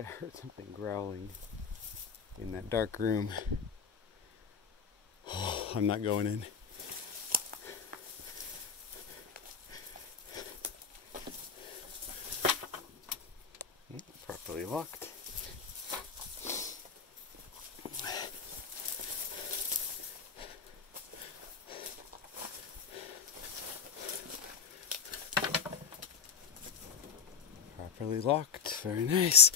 I heard something growling in that dark room. Oh, I'm not going in. Properly locked. Properly locked. Very nice.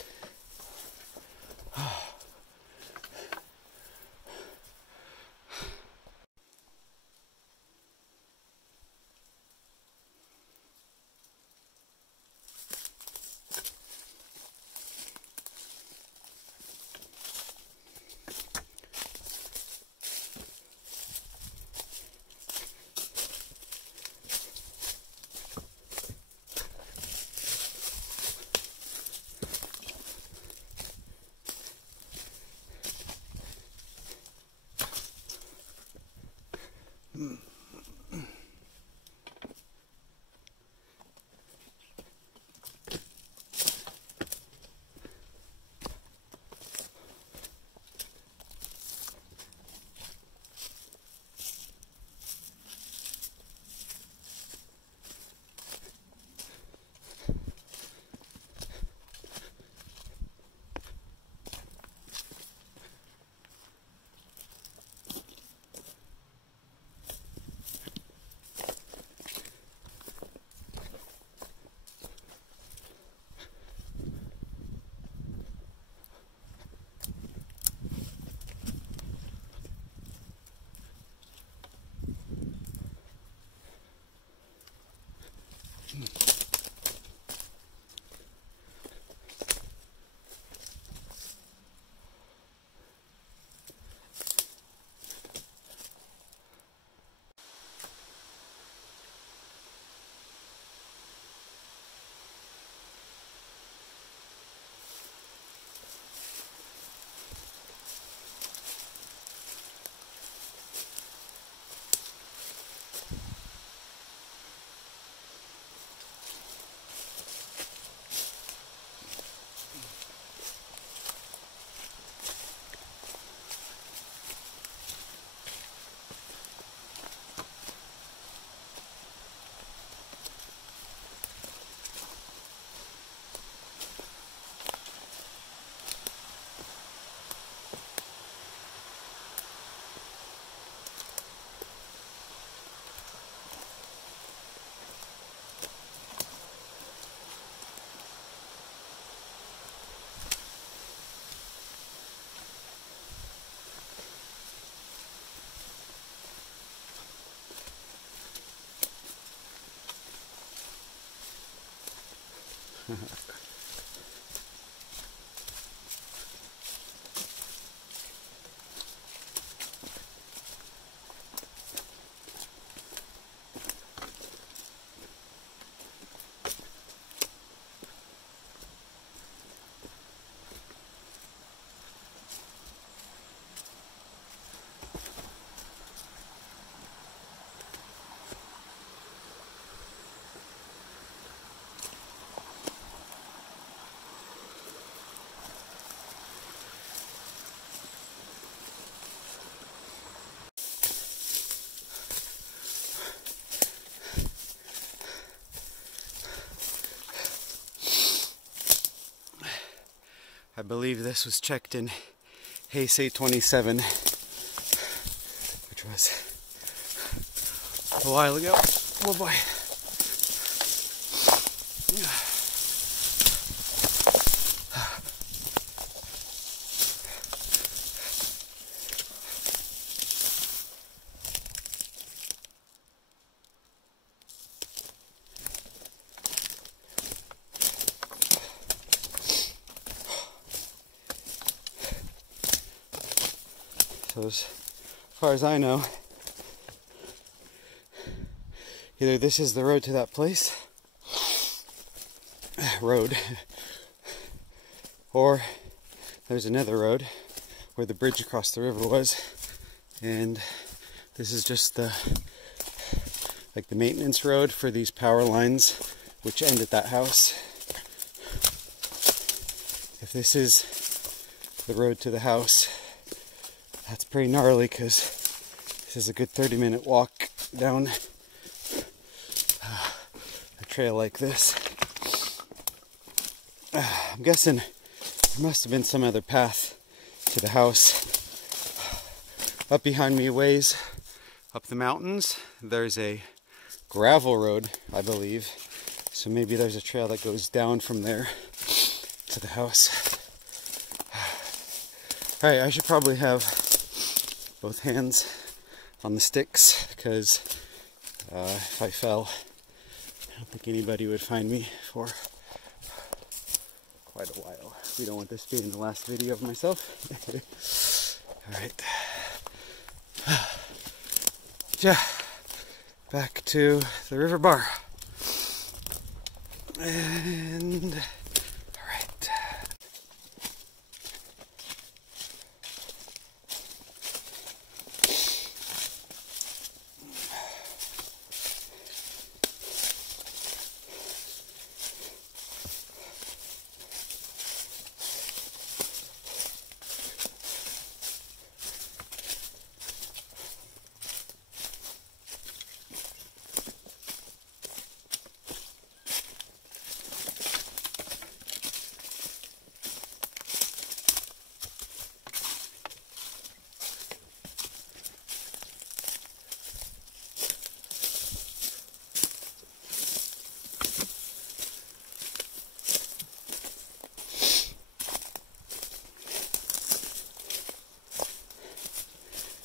I believe this was checked in Heisei 27, which was a while ago. Oh boy. So as far as I know, either this is the road to that place, or there's another road where the bridge across the river was, and this is just the maintenance road for these power lines which end at that house. If this is the road to the house. That's pretty gnarly because this is a good 30-minute walk down a trail like this. I'm guessing there must have been some other path to the house. Up behind me a ways, up the mountains, there's a gravel road, I believe. So maybe there's a trail that goes down from there to the house. Alright, I should probably have both hands on the sticks, because if I fell, I don't think anybody would find me for quite a while. We don't want this being the last video of myself. Alright. Yeah. Back to the river bar. And alright.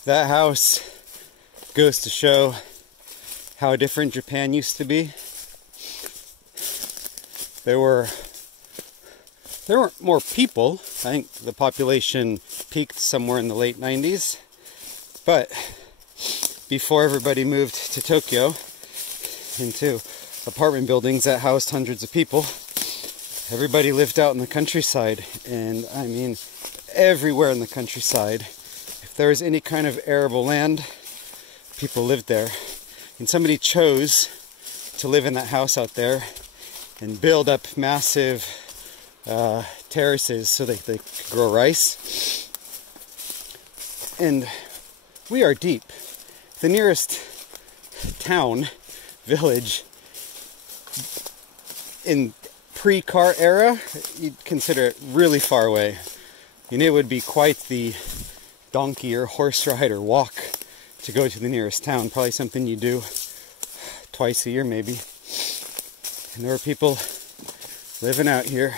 That house goes to show how different Japan used to be. There weren't more people. I think the population peaked somewhere in the late 90s. But before everybody moved to Tokyo into apartment buildings that housed hundreds of people, everybody lived out in the countryside. And I mean, everywhere in the countryside. If there was any kind of arable land, people lived there. And somebody chose to live in that house out there and build up massive terraces so they could grow rice. And we are deep. The nearest town, village, in pre-car era, you'd consider it really far away. And it would be quite the donkey or horse ride or walk to go to the nearest town. Probably something you do twice a year maybe. And there were people living out here.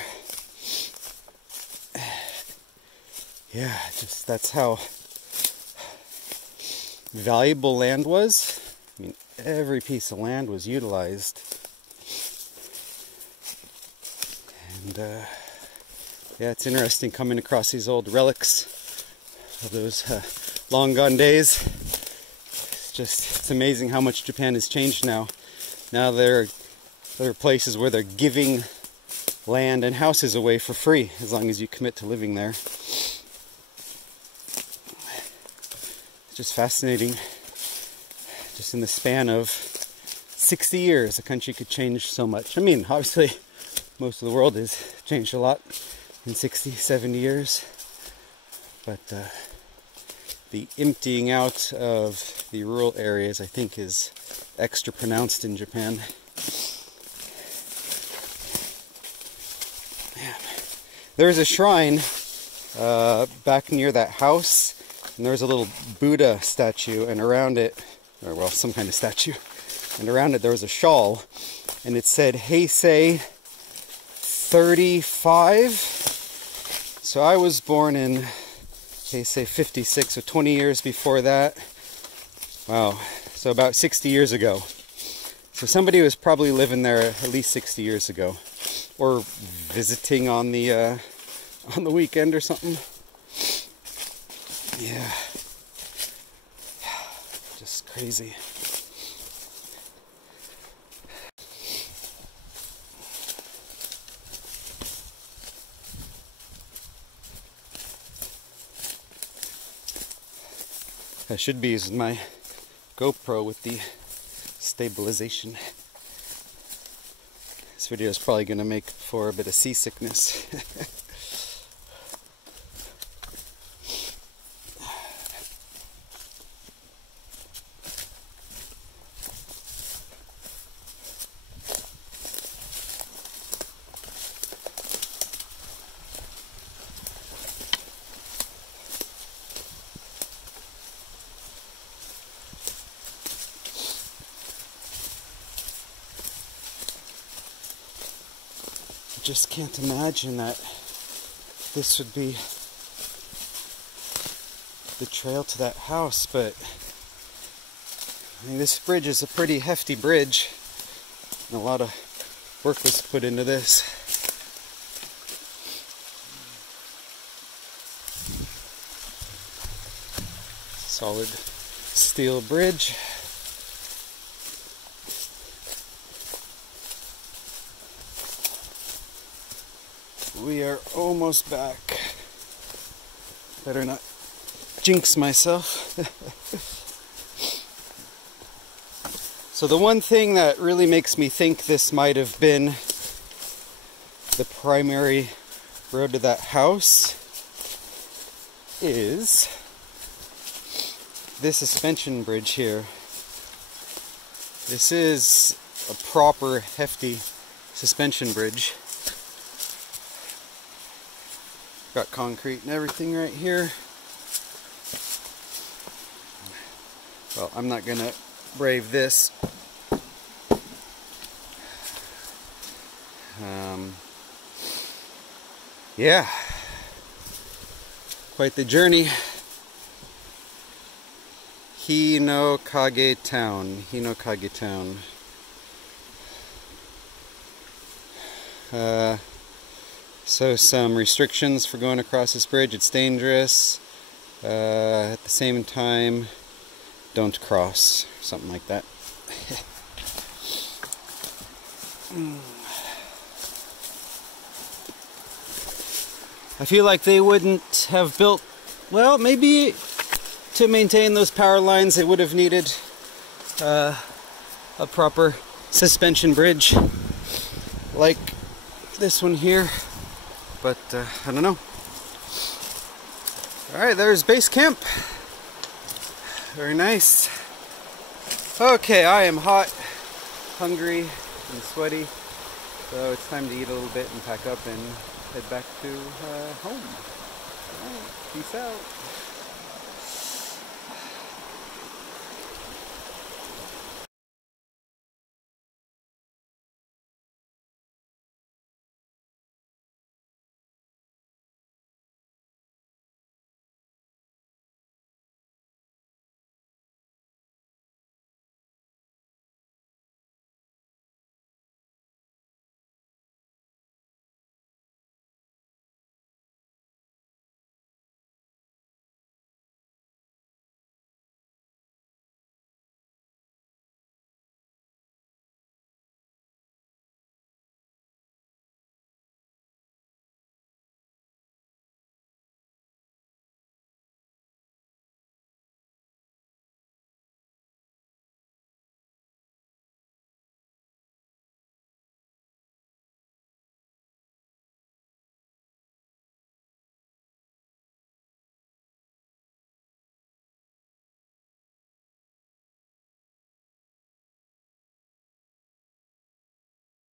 Yeah, just that's how valuable land was. I mean, every piece of land was utilized. And yeah, it's interesting coming across these old relics of those long gone days. It's amazing how much Japan has changed now. Now there are places where they're giving land and houses away for free as long as you commit to living there. It's just fascinating. Just in the span of 60 years, a country could change so much. I mean, obviously, most of the world has changed a lot in 60, 70 years. But the emptying out of the rural areas, I think, is extra pronounced in Japan. Man. There's a shrine back near that house, and there's a little Buddha statue, and around it, or well, some kind of statue, and around it there was a shawl, and it said Heisei 35. So I was born in Heisei 56, so 20 years before that. Wow, so about 60 years ago. So somebody was probably living there at least 60 years ago, or visiting on the weekend or something. Yeah, just crazy. I should be using my GoPro with the stabilization. This video is probably going to make for a bit of seasickness. just can't imagine that this would be the trail to that house, but I mean, this bridge is a pretty hefty bridge, and a lot of work was put into this. Solid steel bridge. We are almost back. Better not jinx myself. So the one thing that really makes me think this might have been the primary road to that house is this suspension bridge here. This is a proper hefty suspension bridge. Got concrete and everything right here. Well, I'm not gonna brave this. Yeah, quite the journey. Hinokage Town. So some restrictions for going across this bridge. It's dangerous. At the same time, don't cross. Something like that. I feel like they wouldn't have built, well, maybe to maintain those power lines they would have needed a proper suspension bridge like this one here, but I don't know. Alright, there's base camp. Very nice. Okay, I am hot, hungry, and sweaty, so it's time to eat a little bit and pack up and head back to home. Alright, peace out.